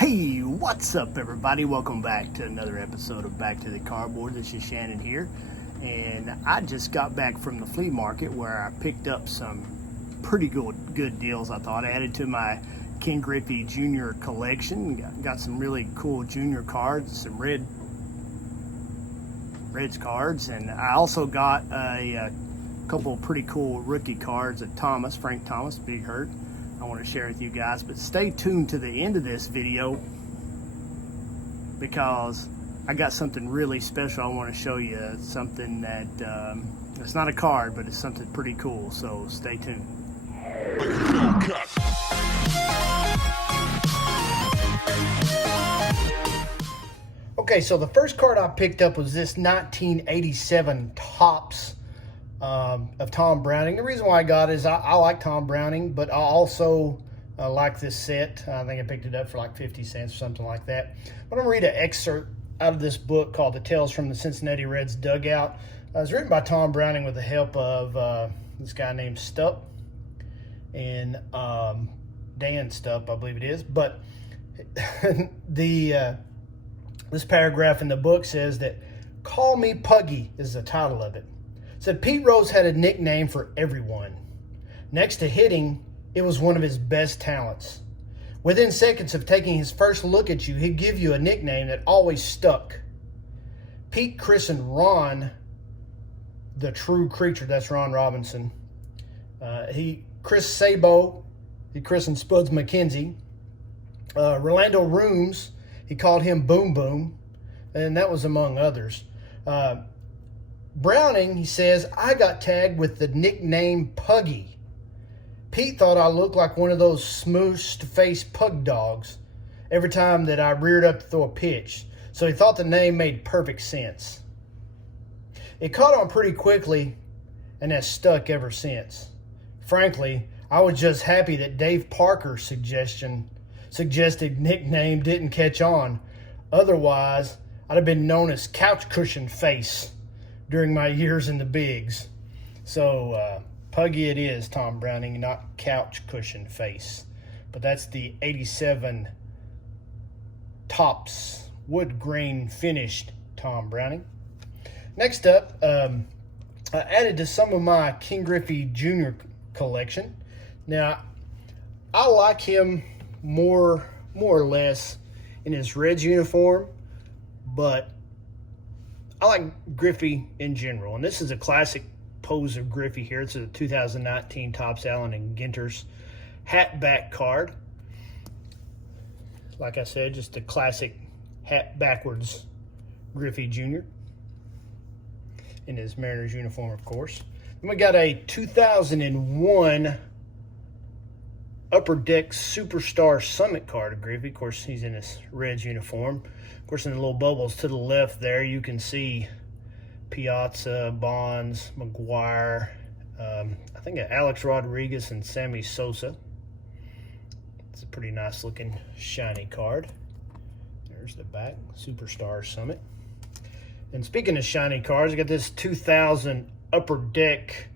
Hey, what's up everybody? Welcome back to another episode of Back to the Cardboard. This is Shannon here, and I just got back from the flea market where I picked up some pretty good deals. I thought added to my Ken Griffey Jr. collection. Got some really cool junior cards, some Reds cards, and I also got a couple of pretty cool rookie cards of Frank Thomas, Big Hurt. I want to share with you guys, but stay tuned to the end of this video because I got something really special I want to show you. Something that it's not a card, but it's something pretty cool, so stay tuned. Okay, so the first card I picked up was this 1987 Topps of Tom Browning. The reason why I got it is I like Tom Browning, but I also like this set. I think I picked it up for like 50 cents or something like that. But I'm going to read an excerpt out of this book called The Tales from the Cincinnati Reds Dugout. It was written by Tom Browning with the help of this guy named Stupp and Dan Stupp, I believe it is. But this paragraph in the book says that "Call Me Puggy" is the title of it. It said Pete Rose had a nickname for everyone. Next to hitting, it was one of his best talents. Within seconds of taking his first look at you, he'd give you a nickname that always stuck. Pete christened Ron the True Creature. That's Ron Robinson. Chris Sabo, he christened Spuds McKenzie. Rolando Rooms, he called him Boom Boom, and that was among others. Browning, he says, I got tagged with the nickname Puggy. Pete thought I looked like one of those smooshed-faced pug dogs every time that I reared up to throw a pitch, so he thought the name made perfect sense. It caught on pretty quickly, and has stuck ever since. Frankly, I was just happy that Dave Parker's suggested nickname didn't catch on. Otherwise, I'd have been known as Couch Cushion Face during my years in the bigs. So, Puggy it is, Tom Browning, not Couch Cushion Face. But that's the 87 Topps wood grain finished Tom Browning. Next up, I added to some of my Ken Griffey Jr. collection. Now, I like him more or less in his Reds uniform, but I like Griffey in general. And this is a classic pose of Griffey here. It's a 2019 Topps Allen and Ginter's hat back card. Like I said, just a classic hat backwards Griffey Jr. in his Mariners uniform, of course. Then we got a 2001 Upper Deck Superstar Summit card of Griffey. Of course, he's in his Reds uniform. Of course, in the little bubbles to the left there, you can see Piazza, Bonds, McGuire, I think Alex Rodriguez and Sammy Sosa. It's a pretty nice looking shiny card. There's the back, Superstar Summit. And speaking of shiny cards, I got this 2000 Upper Deck.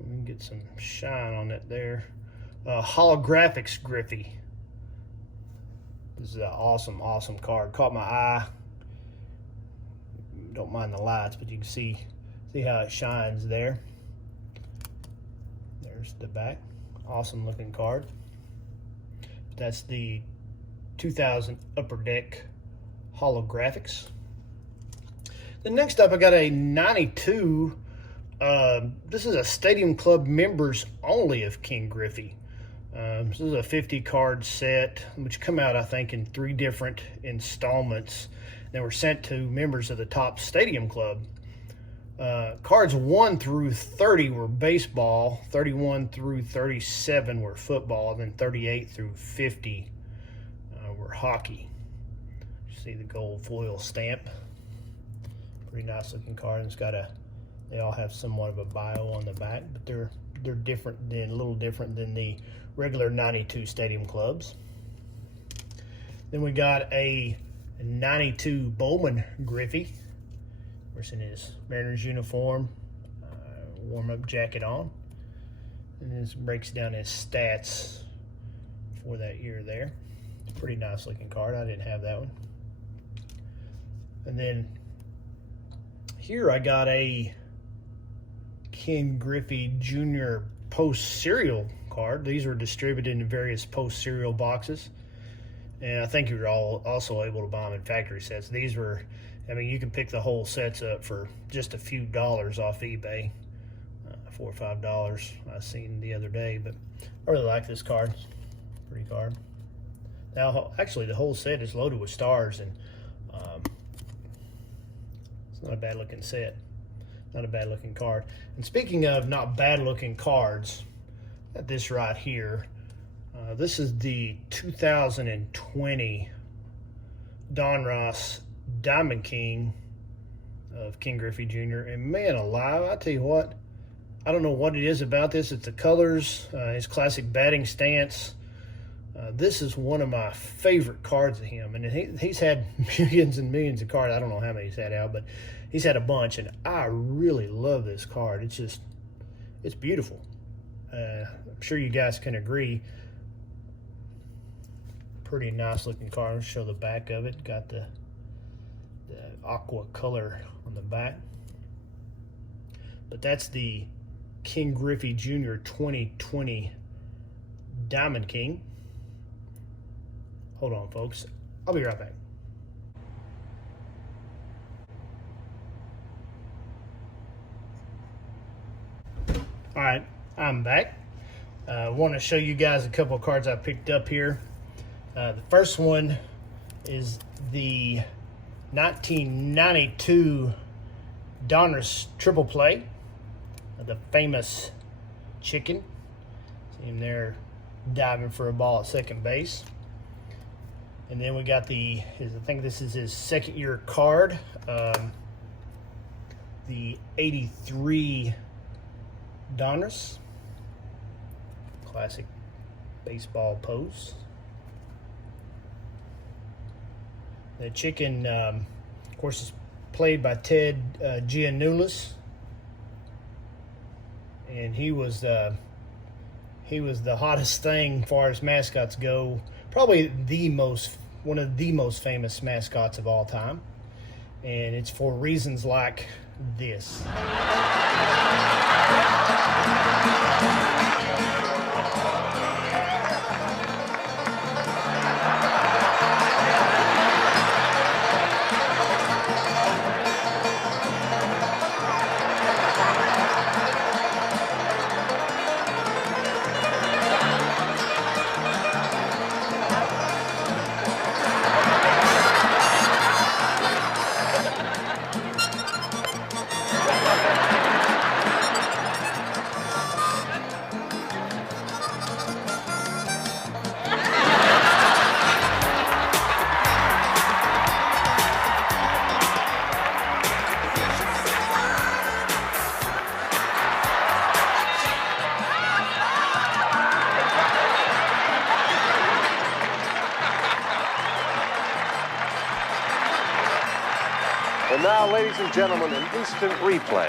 Let me get some shine on it there. Holographics Griffey. This is an awesome card. Caught my eye. Don't mind the lights, but you can see how it shines there. There's the back. Awesome looking card. That's the 2000 Upper Deck Holographics. Then next up, I got a 92. This is a Stadium Club members only of Ken Griffey. This is a 50 card set, which come out, I think, in 3 different installments. They were sent to members of the Topps Stadium Club. Cards 1 through 30 were baseball, 31 through 37 were football, and then 38 through 50 were hockey. You see the gold foil stamp. Pretty nice looking card. And it's got they all have somewhat of a bio on the back, but they're a little different than the regular 92 Stadium Clubs. Then we got a 92 Bowman Griffey. Of course, in his Mariners uniform, warm-up jacket on. And this breaks down his stats for that year there. Pretty nice looking card. I didn't have that one. And then here I got a Ken Griffey Jr. post serial card. These were distributed in various post serial boxes, and I think you're all also able to buy them in factory sets. These were, I mean, you can pick the whole sets up for just a few dollars off eBay, $4 or $5 I seen the other day. But I really like this card. Pretty card. Now, actually, the whole set is loaded with stars, and it's not a bad looking set. Not a bad looking card. And speaking of not bad looking cards, got this right here. This is the 2020 Donruss Diamond King of Ken Griffey Jr. And man alive, I tell you what, I don't know what it is about this. It's the colors, his classic batting stance. This is one of my favorite cards of him, and he's had millions and millions of cards. I don't know how many he's had out, but he's had a bunch, and I really love this card. It's beautiful. I'm sure you guys can agree. Pretty nice looking card. I'll show the back of it. Got the aqua color on the back. But that's the Ken Griffey Jr. 2020 Diamond King. Hold on, folks. I'll be right back. All right, I'm back. I want to show you guys a couple of cards I picked up here. The first one is the 1992 Donruss Triple Play, the famous chicken. See him there diving for a ball at second base. And then we got I think this is his second year card, the 83 Donruss, classic baseball pose. The chicken, of course, is played by Ted Giannoulis, and he was the hottest thing as far as mascots go. Probably one of the most famous mascots of all time, and it's for reasons like this. And now, ladies and gentlemen, an instant replay.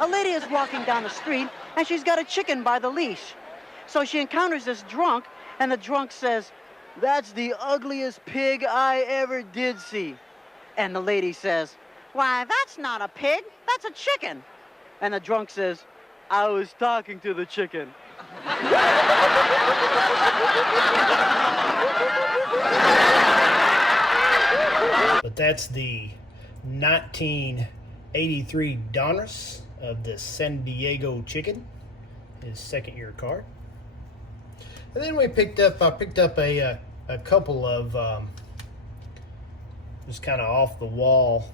A lady is walking down the street, and she's got a chicken by the leash. So she encounters this drunk, and the drunk says, "That's the ugliest pig I ever did see." And the lady says, "Why, that's not a pig, that's a chicken." And the drunk says, "I was talking to the chicken." But that's the 1983 Donruss of the San Diego Chicken, his second year card. And then I picked up a couple of just kind of off the wall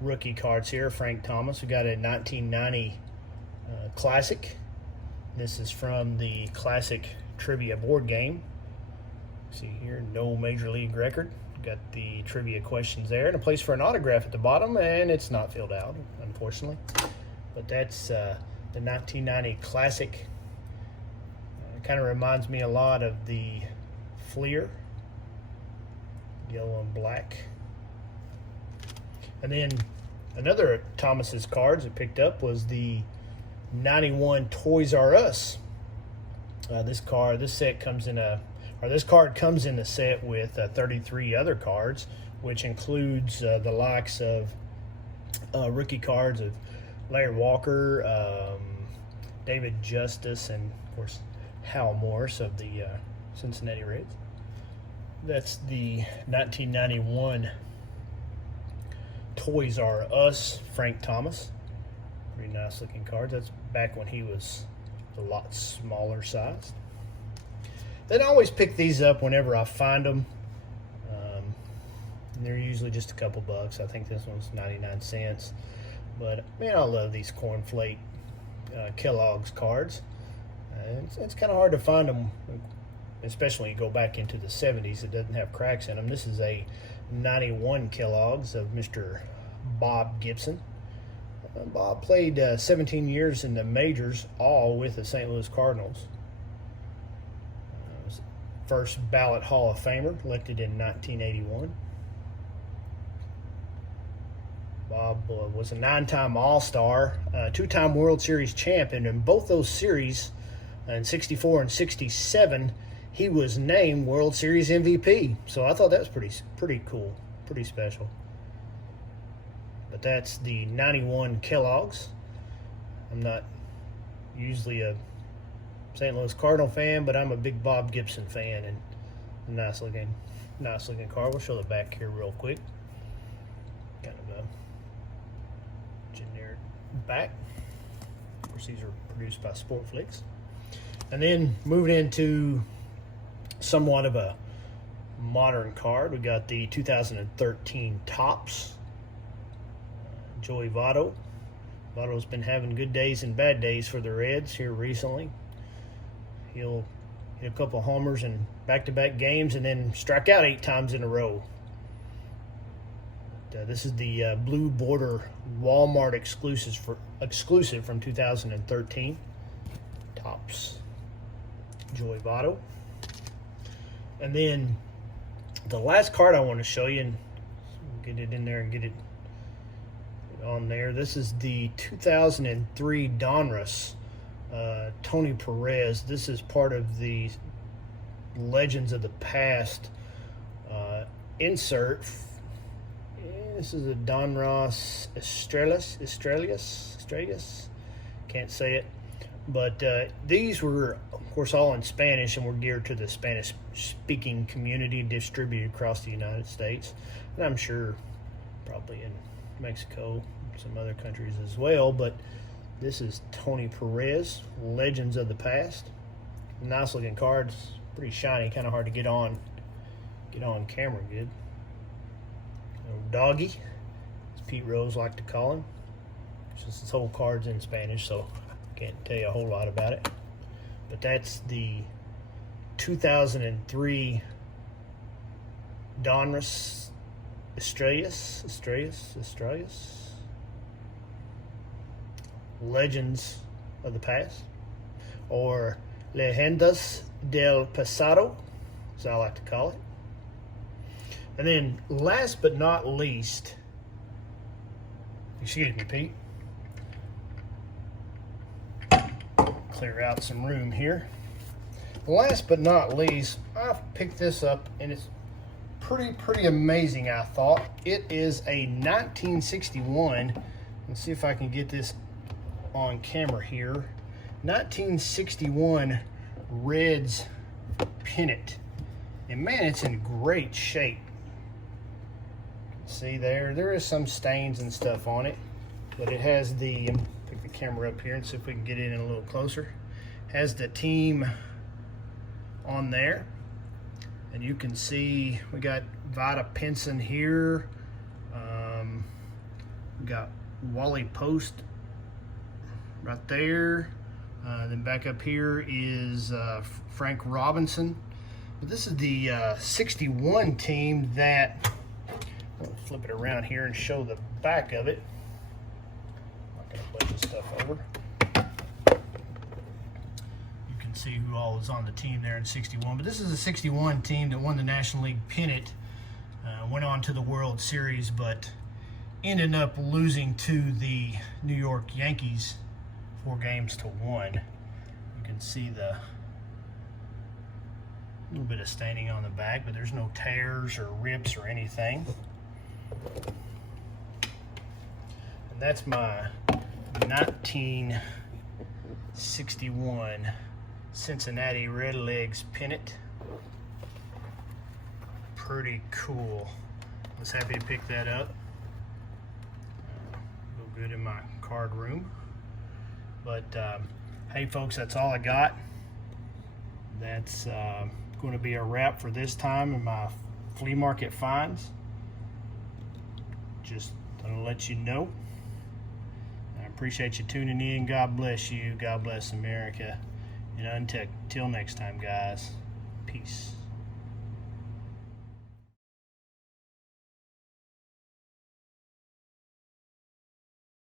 rookie cards here. Frank Thomas. We got a 1990 Classic. This is from the Classic Trivia board game. See here, no Major League record. Got the trivia questions there, and a place for an autograph at the bottom, and it's not filled out, unfortunately. But that's the 1990 Classic. Kind of reminds me a lot of the Fleer, yellow and black. And then another of Thomas's cards I picked up was the 91 Toys R Us. This card comes in the set with 33 other cards, which includes the likes of rookie cards of Larry Walker, David Justice, and of course Hal Morris of the Cincinnati Reds. That's the 1991 Toys R Us Frank Thomas. Pretty nice looking cards. That's back when he was a lot smaller sized. Then I always pick these up whenever I find them. They're usually just a couple bucks. I think this one's 99 cents. But man, I love these cornflake Kellogg's cards. It's kind of hard to find them, especially when you go back into the 70s. It doesn't have cracks in them. This is a 91 Kellogg's of Mr. Bob Gibson. Bob played 17 years in the majors, all with the St. Louis Cardinals. First ballot Hall of Famer, elected in 1981. Bob was a 9-time All-Star, 2-time World Series champion. In both those series, in 64 and 67, he was named World Series MVP. So I thought that was pretty cool, pretty special. But that's the 91 Kellogg's. I'm not usually a St. Louis Cardinal fan, but I'm a big Bob Gibson fan, and a nice looking card. We'll show the back here real quick. Kind of a generic back. Of course, these are produced by Sportflix. And then moving into somewhat of a modern card, we got the 2013 Topps. Joey Votto. Votto's been having good days and bad days for the Reds here recently. He'll hit a couple homers in back-to-back games and then strike out 8 times in a row. This is the blue border Walmart exclusive from 2013. Topps Joey Votto. And then the last card I want to show you, and get it in there and get it on there. This is the 2003 Donruss Tony Perez. This is part of the Legends of the Past insert. This is a Donruss Estrellas. Can't say it. But these were, of course, all in Spanish and were geared to the Spanish-speaking community distributed across the United States. And I'm sure probably in Mexico, some other countries as well. But this is Tony Perez, Legends of the Past. Nice looking cards, pretty shiny, kind of hard to get on camera good. Doggy, as Pete Rose liked to call him. Just this whole card's in Spanish, so I can't tell you a whole lot about it. But that's the 2003 Donruss Estrellas. Legends of the Past, or Leyendas del Pasado, as I like to call it. And then last but not least, excuse me, Pete, clear out some room here. Last but not least, I've picked this up, and it's pretty amazing, I thought. It is a 1961, let's see if I can get this on camera here, 1961 Reds Pennant. And man, it's in great shape. See there is some stains and stuff on it, but it has the, pick the camera up here and see if we can get it in a little closer. Has the team on there, and you can see we got Vada Pinson here, We got Wally Post right there. Then back up here is Frank Robinson. But this is the 61 team that, I'll flip it around here and show the back of it. I'm not going to flip this stuff over. You can see who all is on the team there in 61. But this is a 61 team that won the National League pennant, went on to the World Series, but ended up losing to the New York Yankees 4-1. You can see the little bit of staining on the back, but there's no tears or rips or anything. And that's my 1961 Cincinnati Reds Pennant. Pretty cool. I was happy to pick that up. Go good in my card room. But hey folks, that's all I got. That's going to be a wrap for this time in my flea market finds. Just to let you know. I appreciate you tuning in. God bless you. God bless America. And until next time, guys. Peace.